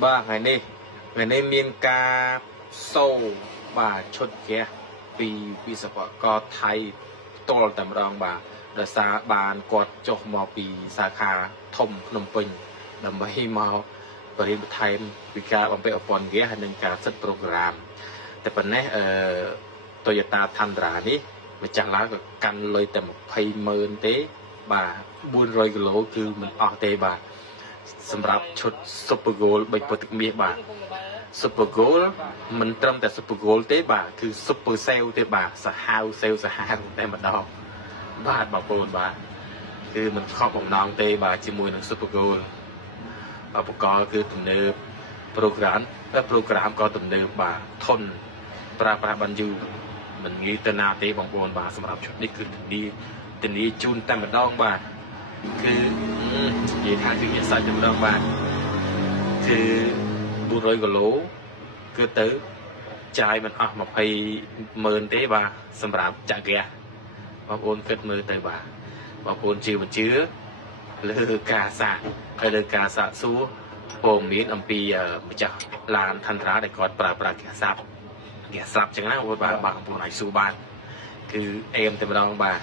ba ngày nay miền ca sâu bà chốt kia vì sao có thay to tầm rong bà đã xa bàn quạt cho mò vì xa khá thông nông bình đầm bay màu và đi thay vì cả bằng bệ ở phần ghé hay nên cả set programแต่ปัจจุบันToyota Tundra នេះម្ចាស់ឡានក៏កាន់លុយតែ20,000ទេបាទ400គីឡូគឺមិនអស់ទេបាទសម្រាប់ឈុត Super Gold 3ពទឹកមាសបាទ Super Gold មិនត្រឹមតែ Super Gold ទេបាទគឺ Super Sale ទេបាទសាហាវ Sale សាហាវតែម្ដងបាទបងប្អូនបាទគឺមិនខកបំណងទេបាទជាមួយនឹង Super Gold ឧបករណ៍គឺទំនើប program ក៏ទំនើបបាទធន់ប្រើប្រាស់បានយូរមិនងាយទៅណាទេបងប្អូនបាទសម្រាប់ឈុតនេះគឺធានាជូនតែម្ដងបាទគឺនិយាយថាគឺមានសាច់តែម្ដងបាទគឺ400គីឡូគឺទៅចាយមិនអស់20,000ទេបាទសម្រាប់ចាក់ហ្គាសបងប្អូនគិតមើលទៅបាទបងប្អូនជឿមិនជឿលើការសាកហើយលើការសាកសួរព័ត៌មានអំពីម្ចាស់ឡាន Tundra ដែលគាត់ប្រើប្រាស់ហ្គាសស្រាប់ចឹងណាបងប្អូនបាទបងប្អូនអាចសួរបានគឺអេមតែម្ដងបាទ